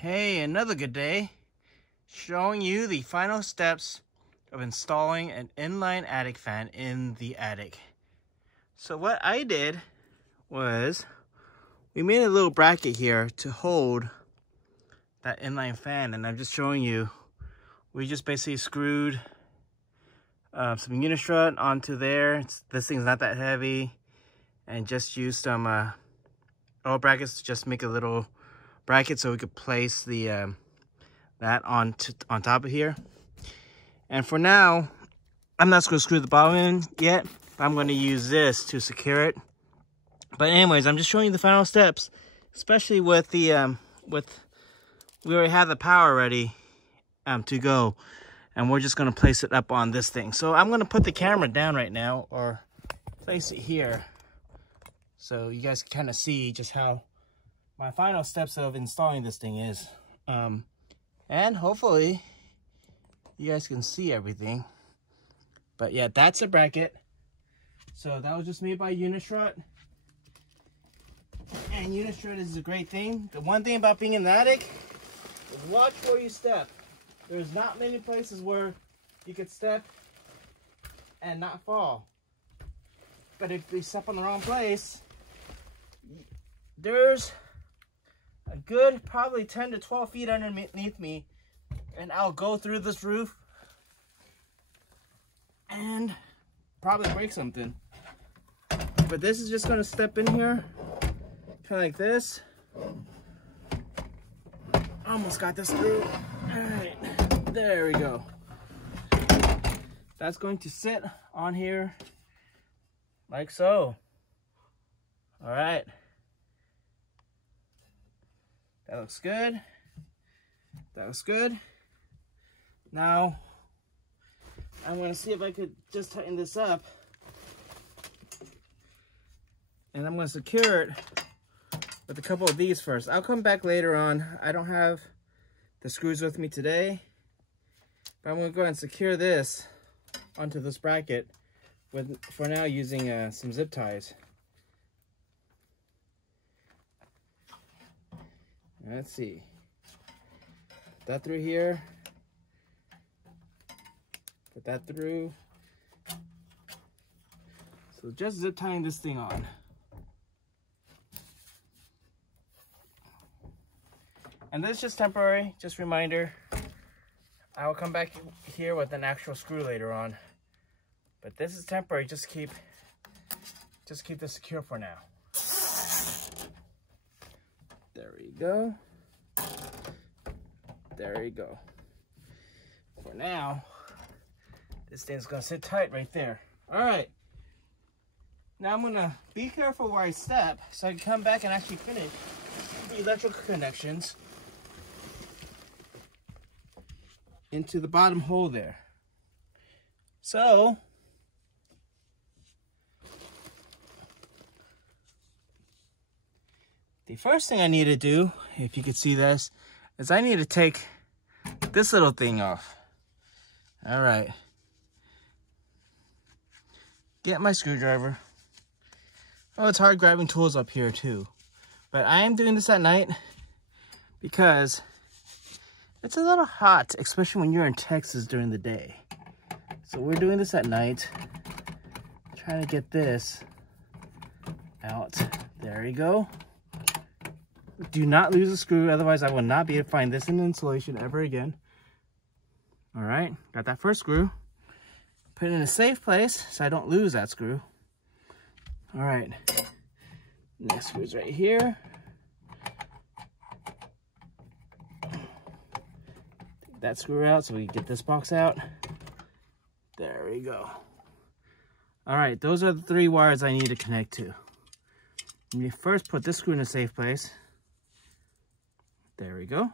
Hey, another good day. Showing you the final steps of installing an inline attic fan in the attic. So what I did was we made a little bracket here to hold that inline fan, and I'm just showing you. We just basically screwed some Unistrut onto there. This thing's not that heavy, and just used some L brackets to just make a little bracket so we could place the that on top of here. And for now, I'm not going to screw the bottom in yet. I'm going to use this to secure it. But anyways, I'm just showing you the final steps, especially with the we already have the power ready to go, and we're just going to place it up on this thing. So I'm going to put the camera down right now, or place it here, so you guys can kind of see just how my final steps of installing this thing is. And hopefully you guys can see everything. But yeah, that's a bracket. So that was just made by Unistrut. And Unistrut is a great thing. The one thing about being in the attic is watch where you step. There's not many places where you could step and not fall. But if you step on the wrong place, there's a good probably 10 to 12 feet underneath me, and I'll go through this roof and probably break something. But this is just going to step in here kind of like this. Almost got this through. All right, there we go. That's going to sit on here like so. All right. That looks good. That looks good. Now, I'm going to see if I could just tighten this up. And I'm going to secure it with a couple of these first. I'll come back later on. I don't have the screws with me today, but I'm going to go ahead and secure this onto this bracket with, for now, using some zip ties. Let's see. Put that through here. Put that through. So just zip tying this thing on. And this is just temporary, just reminder. I will come back here with an actual screw later on. But this is temporary, just keep this secure for now. There we go. There we go. For now, this thing's gonna sit tight right there. All right. Now I'm gonna be careful where I step so I can come back and actually finish the electrical connections into the bottom hole there. So, the first thing I need to do, if you could see this, is I need to take this little thing off. All right. Get my screwdriver. Oh, it's hard grabbing tools up here too. But I am doing this at night because it's a little hot, especially when you're in Texas during the day. So we're doing this at night. Trying to get this out. There we go. Do not lose a screw, otherwise I will not be able to find this in insulation ever again. All right, got that first screw. Put it in a safe place so I don't lose that screw. All right, next screw is right here. Take that screw out so we can get this box out. There we go. All right, those are the 3 wires I need to connect to. Let me first put this screw in a safe place. There we go.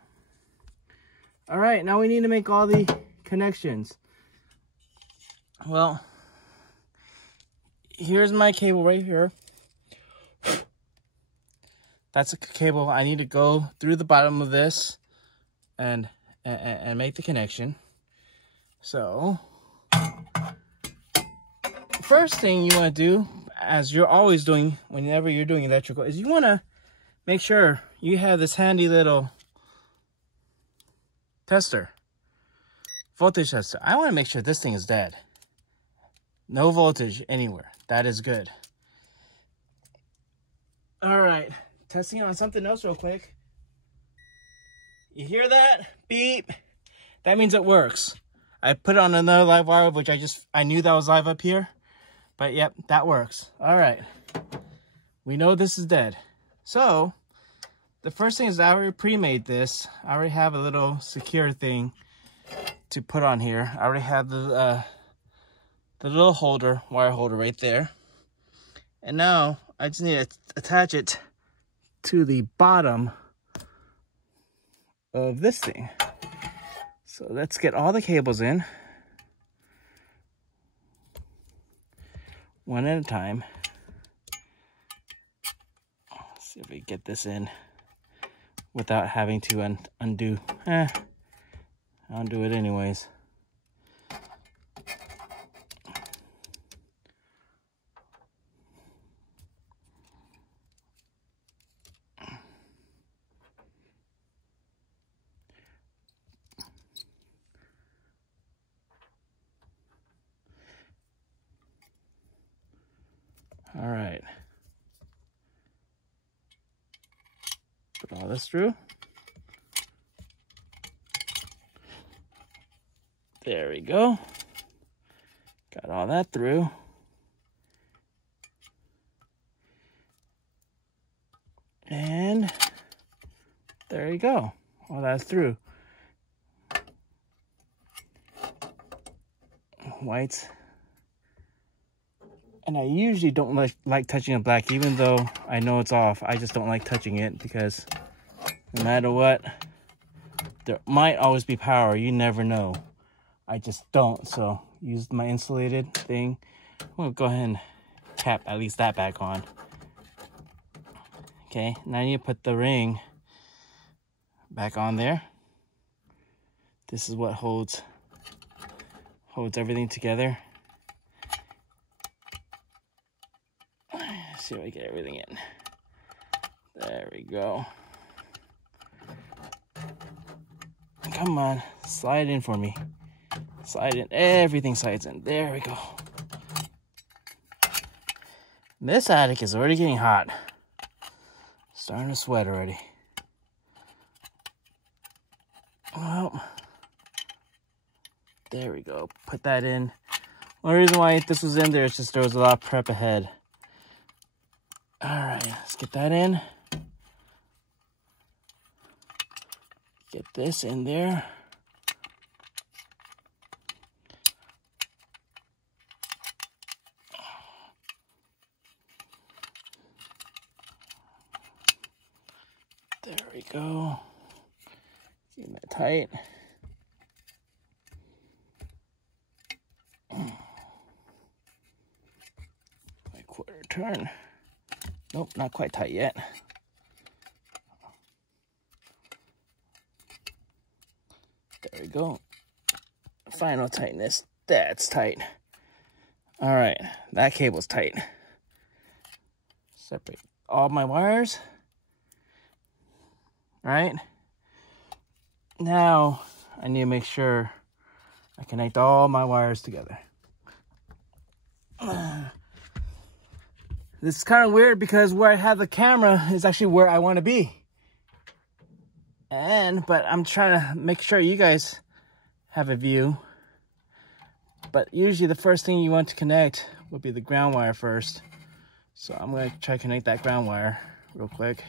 All right, now we need to make all the connections. Well, here's my cable right here. That's a cable. I need to go through the bottom of this and make the connection. So, first thing you want to do, as you're always doing whenever you're doing electrical, is you want to make sure you have this handy little tester. Voltage tester. I want to make sure this thing is dead. No voltage anywhere. That is good. All right, testing on something else real quick. You hear that? Beep. That means it works. I put it on another live wire, which I knew that was live up here. But yep, that works. All right. We know this is dead. So, the first thing is I already pre-made this. I already have a little secure thing to put on here. I already have the little holder, wire holder right there. And now I just need to attach it to the bottom of this thing. So let's get all the cables in, one at a time. Let's see if we get this in without having to undo. I'll do it anyways. All right. Put all this through. There we go. Got all that through. And there you go. All that's through. Whites. And I usually don't like touching a black, even though I know it's off. I just don't like touching it because no matter what, there might always be power. You never know. I just don't. So use my insulated thing. I'm gonna go ahead and cap at least that back on. Okay, now you put the ring back on there. This is what holds everything together. See if I get everything in. There we go. Come on, slide in for me. Slide in, everything slides in. There we go. This attic is already getting hot. Starting to sweat already. Well, there we go. Put that in. One reason why this was in there is just there was a lot of prep ahead. All right, let's get that in. Get this in there. There we go. Keep that tight. Like quarter turn. Nope, not quite tight yet. There we go. Final tightness. That's tight. All right, that cable's tight. Separate all my wires. All right. Now I need to make sure I connect all my wires together. This is kind of weird because where I have the camera is actually where I want to be. But I'm trying to make sure you guys have a view. But usually the first thing you want to connect would be the ground wire first. So I'm going to try to connect that ground wire real quick.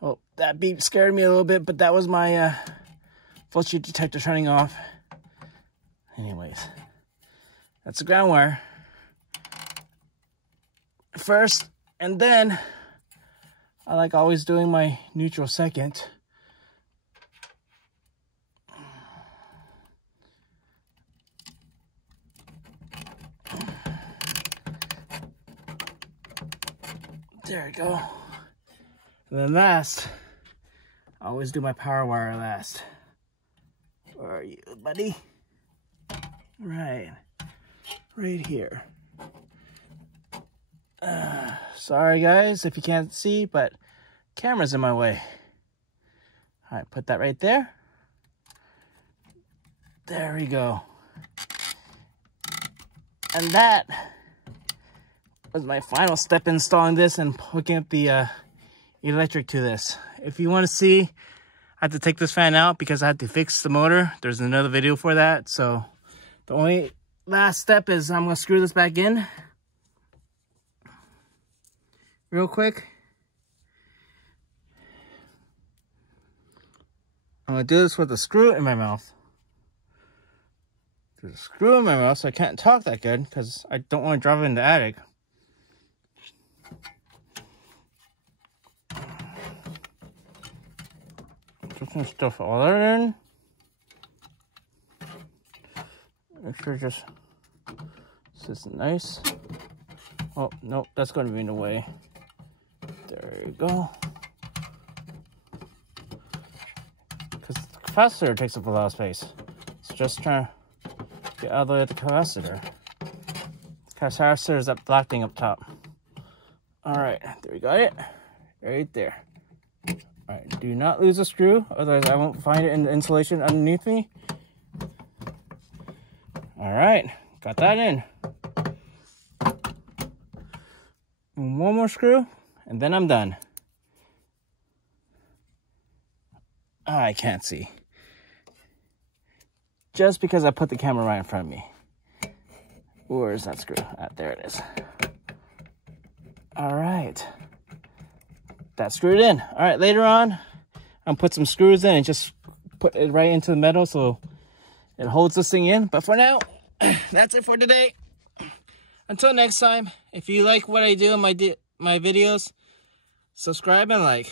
Oh, that beep scared me a little bit, but that was my voltage detector turning off. Anyways, that's the ground wire first, and then I like always doing my neutral second. There we go. And then last, I always do my power wire last. Where are you, buddy? Right here. Sorry guys if you can't see, but camera's in my way. All right, put that right there. There we go. And that was my final step installing this and hooking up the electric to this. If you want to see, I had to take this fan out because I had to fix the motor. There's another video for that. So the only last step is I'm going to screw this back in real quick. I'm going to do this with a screw in my mouth. There's a screw in my mouth, so I can't talk that good because I don't want to drive it in the attic. Just gonna stuff all that in. Make sure it just sits nice. Oh, nope, that's going to be in the way. There you go. Because the capacitor takes up a lot of space. So just trying to get out of the way of the capacitor. The capacitor is that black thing up top. Alright, there we got it. Right there. Alright, do not lose a screw, otherwise I won't find it in the insulation underneath me. Alright, got that in. And one more screw, and then I'm done. I can't see. Just because I put the camera right in front of me. Where is that screw? Ah, there it is. Alright. That's screwed in. Alright, later on, I'll put some screws in and just put it right into the metal so it holds this thing in. But for now, that's it for today. Until next time, if you like what I do in my videos, subscribe and like.